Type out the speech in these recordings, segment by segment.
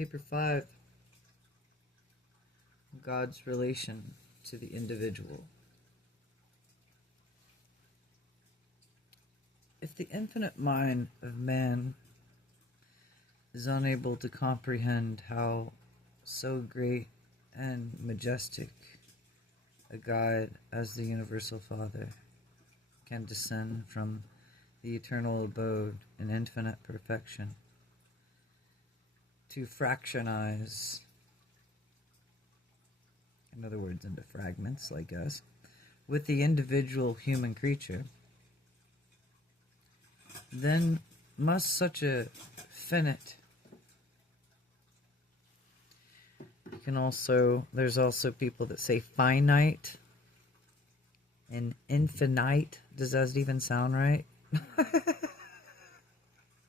Paper 5. God's relation to the individual. If the infinite mind of man is unable to comprehend how so great and majestic a God as the Universal Father can descend from the eternal abode in infinite perfection to fractionize, in other words, into fragments like us, with the individual human creature, then must such a finite, there's also people that say finite and infinite. Does that even sound right?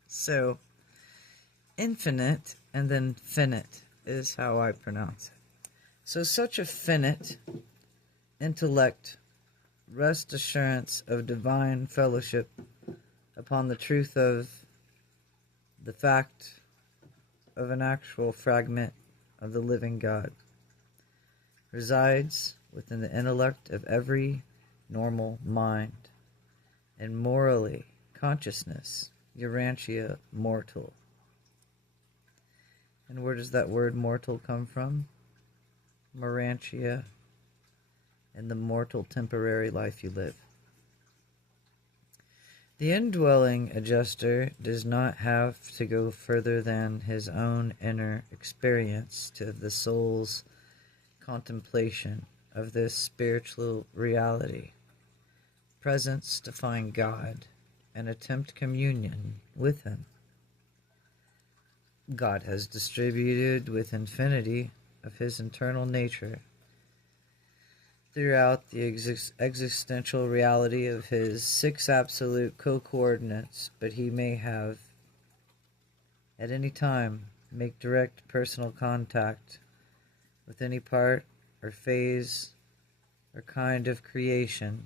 So, infinite and then finite is how I pronounce it. So such a finite intellect, rest assurance of divine fellowship upon the truth of the fact of an actual fragment of the living God, resides within the intellect of every normal mind, and morally consciousness, Urantia mortal. And where does that word mortal come from? Morantia, and the mortal temporary life you live. The indwelling adjuster does not have to go further than his own inner experience to the soul's contemplation of this spiritual reality, presence to find God, and attempt communion with Him. God has distributed with infinity of His internal nature throughout the existential reality of His 6 absolute co-coordinates, but He may have at any time make direct personal contact with any part or phase or kind of creation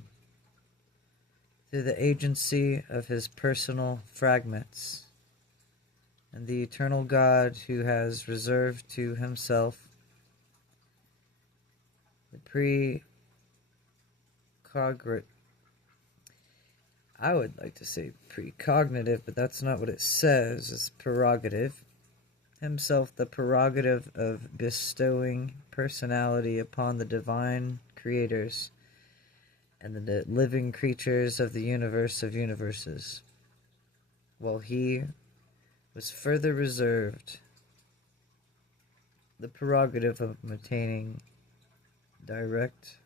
through the agency of His personal fragments, and the eternal God who has reserved to Himself the I would like to say precognitive, but that's not what it says. It's prerogative. Himself the prerogative of bestowing personality upon the divine creators and the living creatures of the universe of universes, while He was further reserved the prerogative of maintaining direct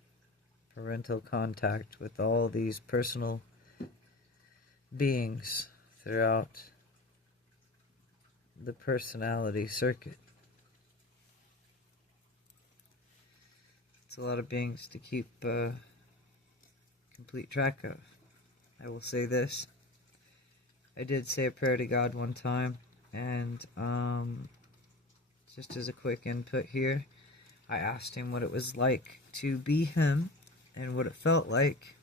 parental contact with all these personal beings throughout the personality circuit. It's a lot of beings to keep complete track of. I will say this. I did say a prayer to God one time, and just as a quick input here, I asked Him what it was like to be Him and what it felt like.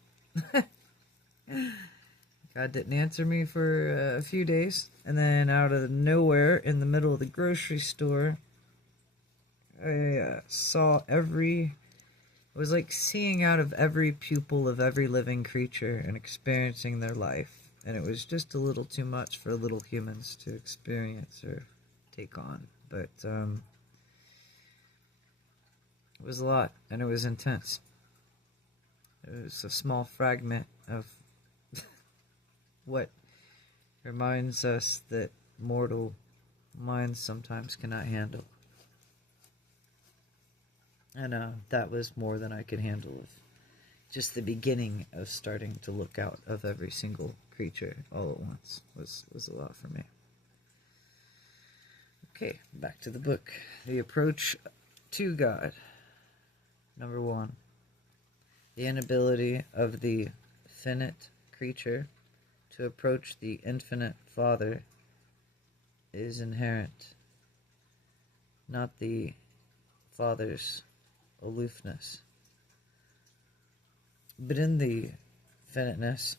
God didn't answer me for a few days, and then out of nowhere, in the middle of the grocery store, I saw it was like seeing out of every pupil of every living creature and experiencing their life. And it was just a little too much for little humans to experience or take on. But it was a lot, and it was intense. It was a small fragment of what reminds us that mortal minds sometimes cannot handle. And that was more than I could handle with just the beginning of starting to look out of every single creature all at once was a lot for me. Okay, back to the book. The approach to God. Number 1. The inability of the finite creature to approach the infinite Father is inherent, not the Father's aloofness, but in the finiteness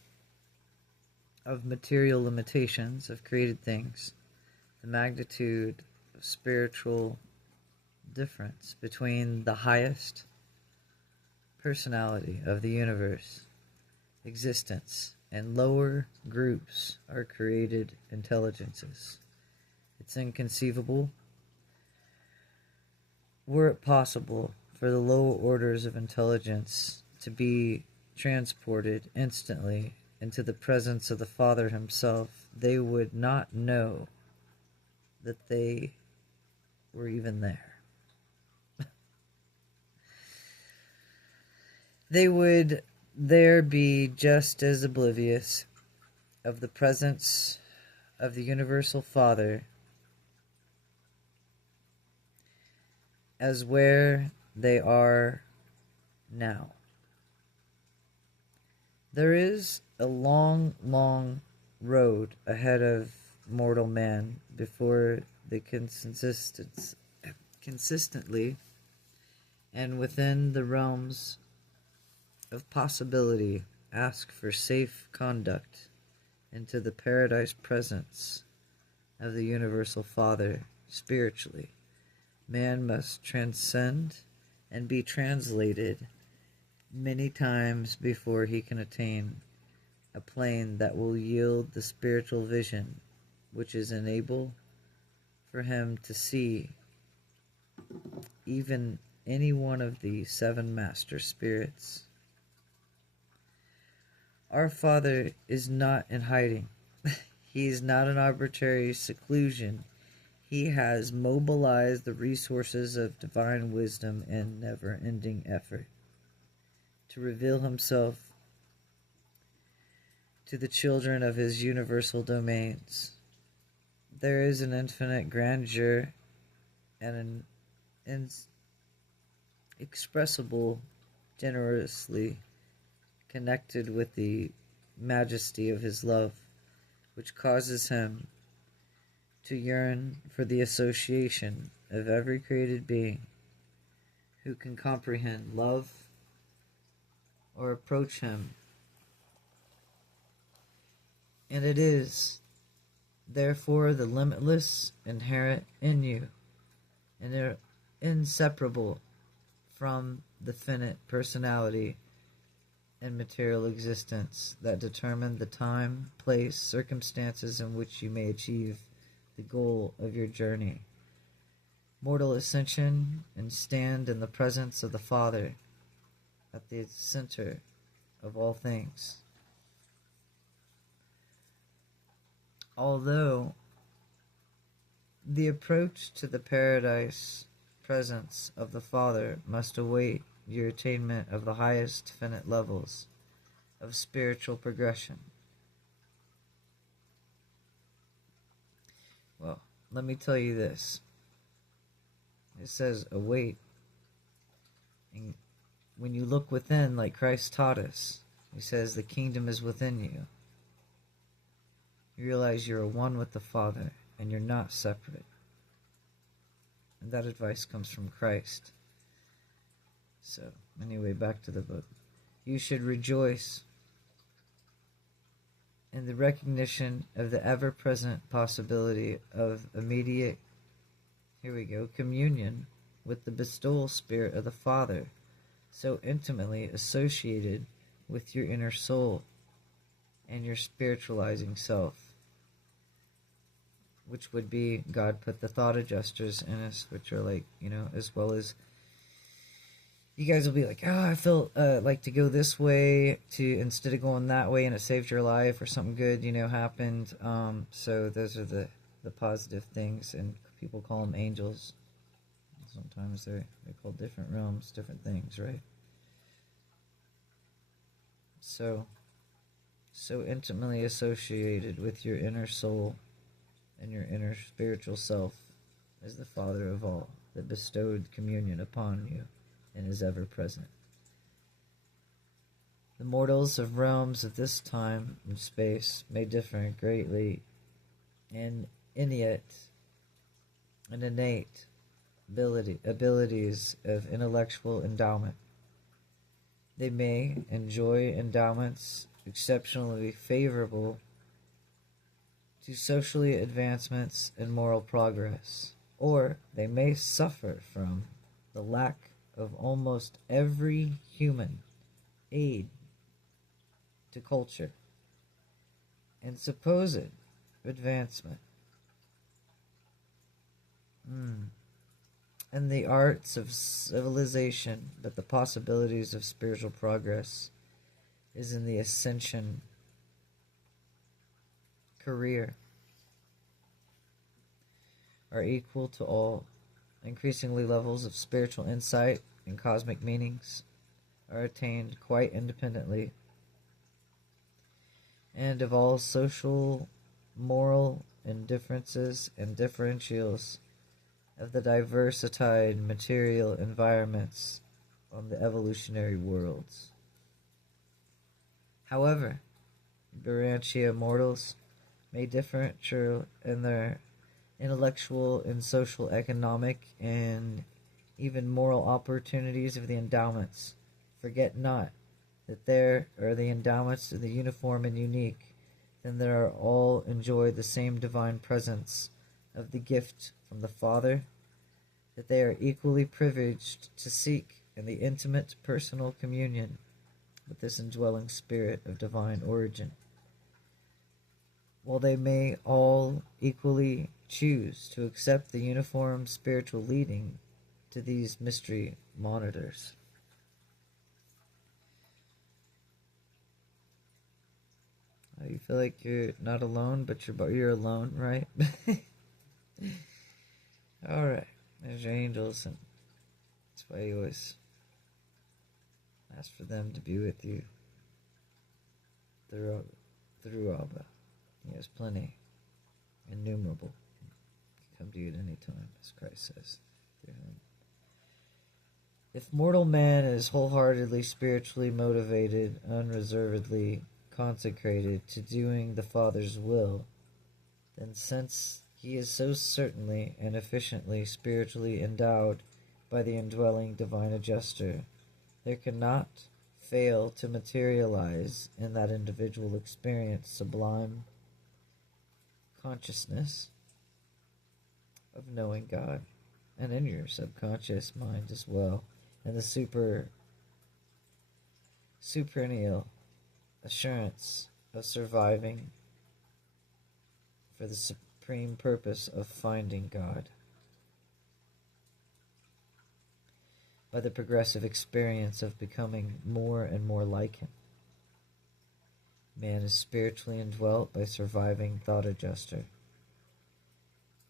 of material limitations of created things, the magnitude spiritual difference between the highest personality of the universe, existence, and lower groups are created intelligences. It's inconceivable, were it possible, for the lower orders of intelligence to be transported instantly into the presence of the Father himself. They would not know that they were even there. They would there be just as oblivious of the presence of the Universal Father as where they are now. There is a long, long road ahead of mortal man before they consistently and within the realms of possibility ask for safe conduct into the paradise presence of the Universal Father spiritually. Man must transcend and be translated many times before he can attain a plane that will yield the spiritual vision which is enable for him to see even any one of the seven master spirits. Our Father is not in hiding. He is not in arbitrary seclusion. He has mobilized the resources of divine wisdom and never-ending effort to reveal himself to the children of his universal domains. There is an infinite grandeur and an inexpressible generously connected with the majesty of his love, which causes him to yearn for the association of every created being who can comprehend love or approach him. And it is, therefore, the limitless inherent in you, and they're inseparable from the finite personality and material existence that determine the time, place, circumstances in which you may achieve the goal of your journey. Mortal ascension and stand in the presence of the Father at the center of all things. Although the approach to the paradise presence of the Father must await your attainment of the highest finite levels of spiritual progression. Well, let me tell you this. It says, await. And when you look within, like Christ taught us, he says, the kingdom is within you. You realize you're one with the Father, and you're not separate. And that advice comes from Christ. So, anyway, back to the book. You should rejoice in the recognition of the ever-present possibility of immediate, communion with the bestowal spirit of the Father, so intimately associated with your inner soul and your spiritualizing self, which would be, God put the thought adjusters in us, which are like, as well as you guys will be like, I felt like to go this way to instead of going that way, and it saved your life, or something good, happened. So those are the positive things, and people call them angels. Sometimes they're called different realms, different things, right? So intimately associated with your inner soul and your inner spiritual self is the Father of all, that bestowed communion upon you and is ever present. The mortals of realms of this time and space may differ greatly in innate abilities of intellectual endowment. They may enjoy endowments exceptionally favorable to socially advancements and moral progress. or they may suffer from the lack of almost every human aid to culture and supposed advancement in the arts of civilization, but the possibilities of spiritual progress is in the ascension career are equal to all. Increasingly, levels of spiritual insight and cosmic meanings are attained quite independently, and of all social, moral indifferences and differentials of the diversified material environments on the evolutionary worlds. However, Urantia mortals may differentiate in their intellectual and social, economic, and even moral opportunities of the endowments. Forget not that there are the endowments of the uniform and unique, then there are all enjoy the same divine presence of the gift from the Father, that they are equally privileged to seek in the intimate personal communion with this indwelling spirit of divine origin, while they may all equally choose to accept the uniform spiritual leading to these mystery monitors. You feel like you're not alone, but you're alone, right? Alright, there's your angels, and that's why you always ask for them to be with you through Abba. He has plenty, innumerable. He can come to you at any time, as Christ says, through him. If mortal man is wholeheartedly spiritually motivated, unreservedly consecrated to doing the Father's will, then since he is so certainly and efficiently spiritually endowed by the indwelling divine adjuster, there cannot fail to materialize in that individual experience sublime consciousness of knowing God, and in your subconscious mind as well, and the supernal assurance of surviving for the supreme purpose of finding God by the progressive experience of becoming more and more like him. Man is spiritually indwelt by surviving thought adjuster.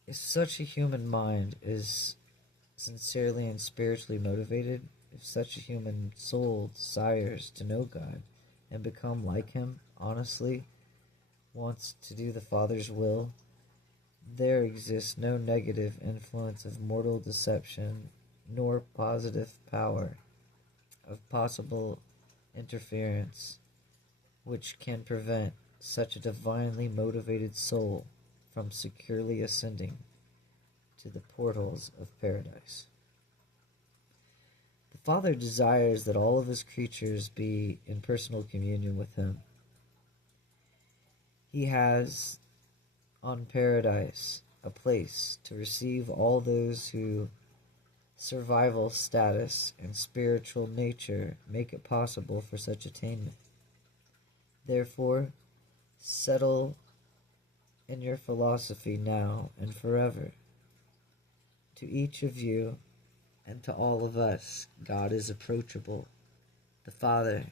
If such a human mind is sincerely and spiritually motivated, if such a human soul desires to know God and become like him, honestly wants to do the Father's will, there exists no negative influence of mortal deception nor positive power of possible interference which can prevent such a divinely motivated soul from securely ascending to the portals of paradise. The Father desires that all of his creatures be in personal communion with him. He has on paradise a place to receive all those whose survival status and spiritual nature make it possible for such attainment. Therefore, settle in your philosophy now and forever. To each of you and to all of us, God is approachable. The Father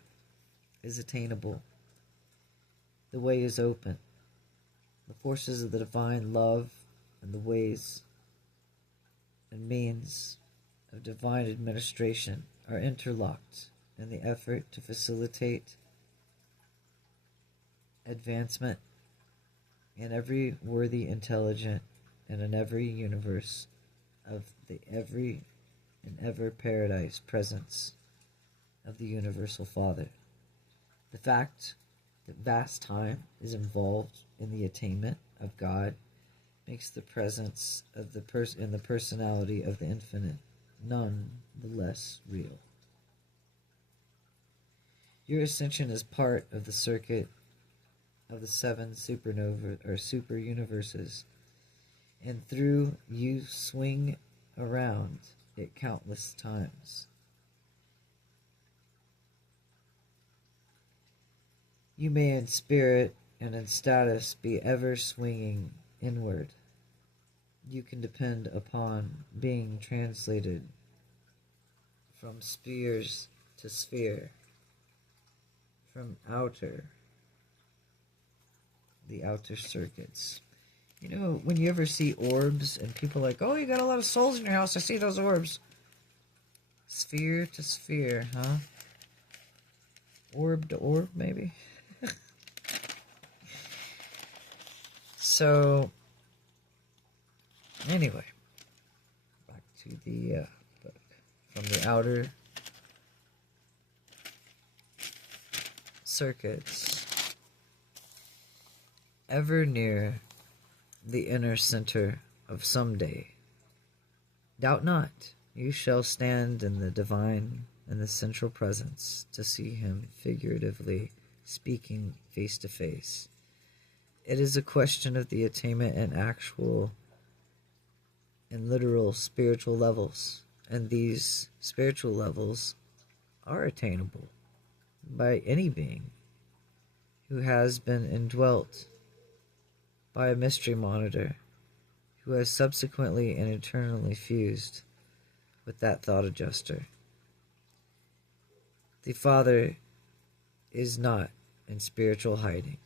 is attainable. The way is open. The forces of the divine love and the ways and means of divine administration are interlocked in the effort to facilitate advancement in every worthy intelligent and in every universe of the every and ever paradise presence of the universal Father. The fact that vast time is involved in the attainment of God makes the presence of the in the personality of the infinite none the less real. Your ascension is part of the circuit of the 7 supernova or super universes and through you swing around it countless times. You may in spirit and in status be ever swinging inward. You can depend upon being translated from spheres to sphere, from the outer circuits. You know, when you ever see orbs and people are like, oh, you got a lot of souls in your house, I see those orbs. Sphere to sphere, huh? Orb to orb, maybe? So, anyway, back to the book. From the outer circuits, ever near the inner center of someday. Doubt not, you shall stand in the divine and the central presence to see him figuratively speaking face to face. It is a question of the attainment and actual and literal spiritual levels, and these spiritual levels are attainable by any being who has been indwelt by a mystery monitor, who has subsequently and eternally fused with that thought adjuster. The Father is not in spiritual hiding.